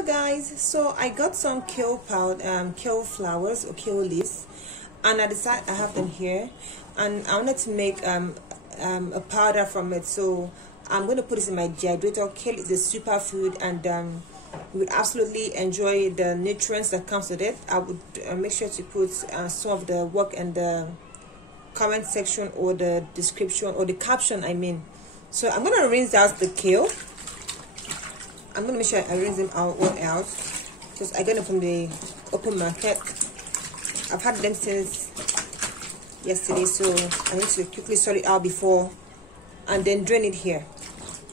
Hello guys, so I got some kale powder, kale flowers or kale leaves, and I decided I have them here, and I wanted to make a powder from it. So I'm going to put this in my dehydrator. Kale is a superfood, and you would absolutely enjoy the nutrients that comes with it. I would make sure to put some of the work in the comment section or the description or the caption, I mean. So I'm going to rinse out the kale. I'm going to make sure I rinse them all out because I got them from the open market. I've had them since yesterday, so I need to quickly sort it out before and then drain it here.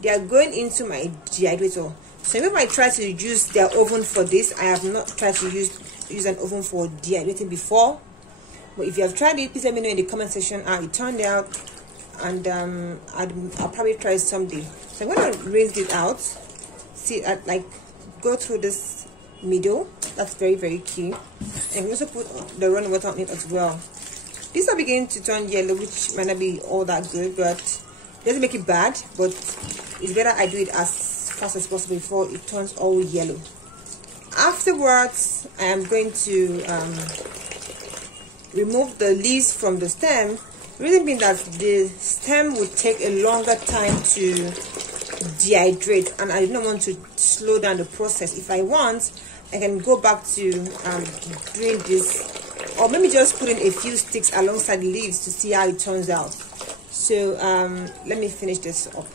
They are going into my dehydrator. So if I try to use their oven for this, I have not tried to use an oven for dehydrating before. But if you have tried it, please let me know in the comment section how it turned out, and I'll probably try it someday. So I'm going to rinse it out. See, like go through this middle. That's very key. And we also put the running water on it as well. These are beginning to turn yellow, which might not be all that good, but it doesn't make it bad. But it's better I do it as fast as possible before it turns all yellow. Afterwards, I am going to remove the leaves from the stem. The reason being that the stem would take a longer time to dehydrate, and I don't want to slow down the process. If I want, I can go back to doing this, or maybe just putting a few sticks alongside the leaves to see how it turns out. So let me finish this up.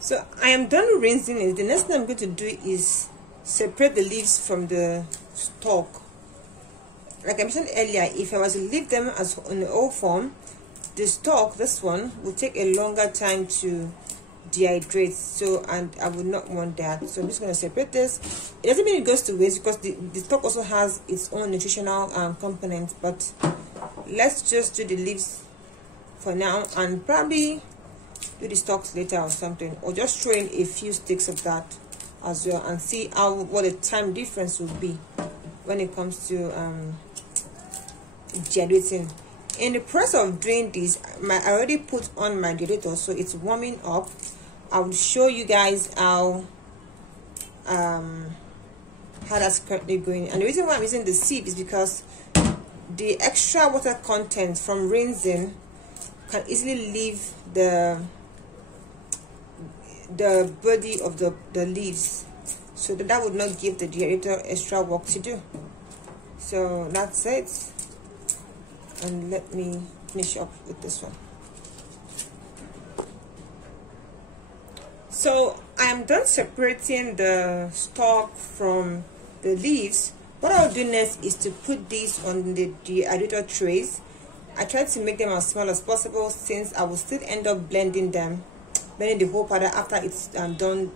So I am done rinsing it. The next thing I'm going to do is separate the leaves from the stalk. Like I mentioned earlier, if I was to leave them as in the old form, the stalk, this one, will take a longer time to dehydrate. So, and I would not want that. So I'm just going to separate this. It doesn't mean it goes to waste because the stalk also has its own nutritional components. But let's just do the leaves for now, and probably do the stalks later or something, or just throw in a few sticks of that as well, and see what the time difference will be when it comes to dehydrating. In the process of doing this, I already put on my dehydrator, so it's warming up. I will show you guys how that's currently going. And the reason why I'm using the sieve is because the extra water content from rinsing can easily leave the body of the leaves, so that would not give the dehydrator extra work to do. So that's it. And let me finish up with this one. So I am done separating the stalk from the leaves. What I'll do next is to put these on the dehydrator trays. I tried to make them as small as possible, since I will still end up blending the whole powder after it's done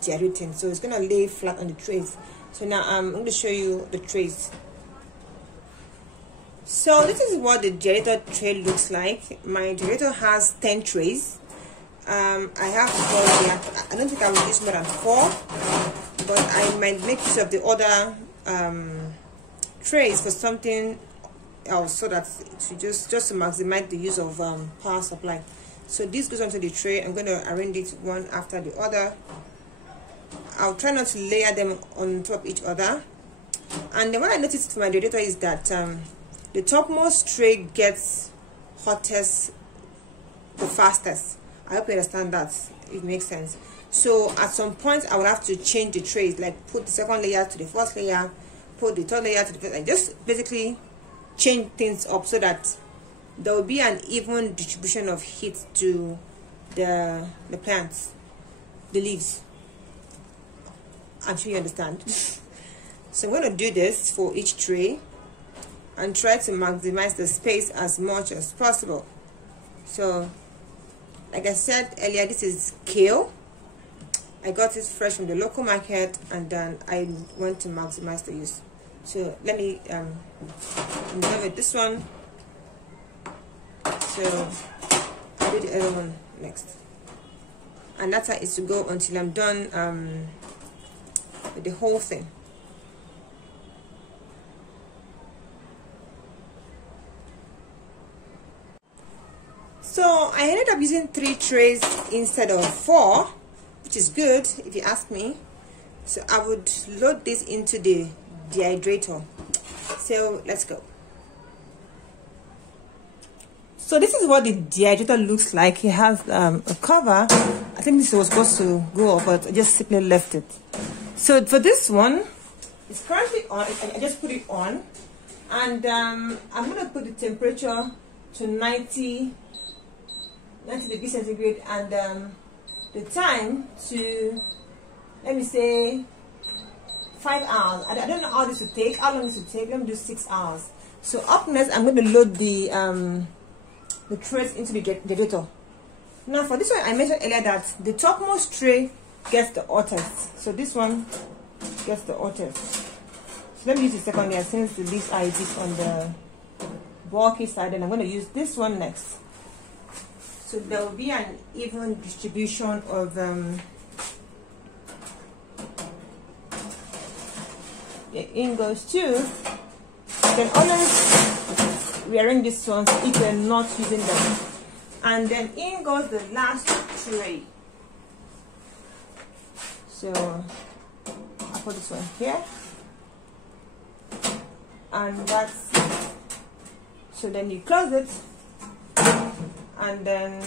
dehydrating. So it's gonna lay flat on the trays. So now I'm going to show you the trays. So this is what the dehydrator tray looks like. My dehydrator has 10 trays. I have 4 here. I don't think I will use more than 4, but I might make use of the other trays for something else, so that to just to maximize the use of power supply. So this goes onto the tray. I'm going to arrange it one after the other. I'll try not to layer them on top of each other. And then what I noticed for my dehydrator is that the topmost tray gets hottest the fastest. I hope you understand that. It makes sense. So at some point I will have to change the trays, like put the second layer to the first layer, put the third layer to the first, and just basically change things up so that there will be an even distribution of heat to the plants, the leaves. I'm sure you understand. So I'm going to do this for each tray and try to maximize the space as much as possible. So like I said earlier, this is kale. I got it fresh from the local market, and then I want to maximize the use. So let me I'm done with this one, so I'll do the other one next, and that's how it's to go until I'm done with the whole thing. So I ended up using 3 trays instead of 4, which is good if you ask me. So I would load this into the dehydrator. So let's go. So this is what the dehydrator looks like. It has a cover. I think this was supposed to go off, but I just simply left it. So for this one, it's currently on. I just put it on, and I'm gonna put the temperature to 90 degrees centigrade, and the time to, let me say, 5 hours. I don't know how this will take. How long this will take? Let me do 6 hours. So up next, I'm going to load the trays into the dehydrator. Now for this one, I mentioned earlier that the topmost tray gets the hottest. So this one gets the hottest. So let me use the second layer since the leaves are a bit on the bulky side, and I'm going to use this one next. So there will be an even distribution of in goes two. You can always rearrange these ones if you're not using them. And then in goes the last tray. So I'll put this one here. And that's, so then you close it, and then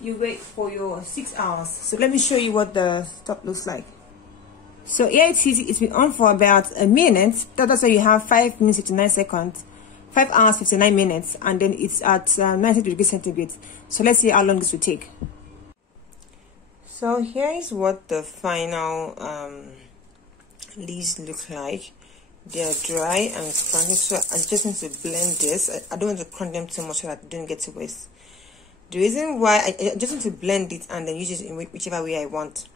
you wait for your 6 hours. So let me show you what the top looks like. So here it is. It's been on for about a minute. That's why you have 5 minutes 59 seconds, 5 hours 59 minutes, and then it's at 90 degrees centigrade. So let's see how long this will take. So here is what the final leaves look like. They are dry and crunchy, so I just need to blend this. I don't want to crunch them too much so that they don't get to waste. The reason why I just need to blend it and then use it in whichever way I want.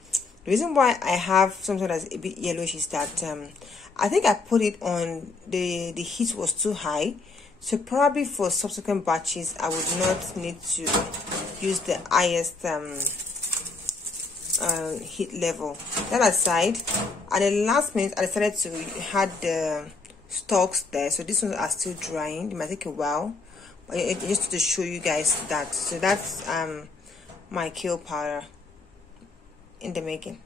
The reason why I have something that's a bit yellowish is that I think I put it on, the heat was too high. So probably for subsequent batches, I would not need to use the highest heat level. That aside, at the last minute, I decided to add the stalks there. So these ones are still drying. It might take a while, but just to show you guys that. So that's my kale powder in the making.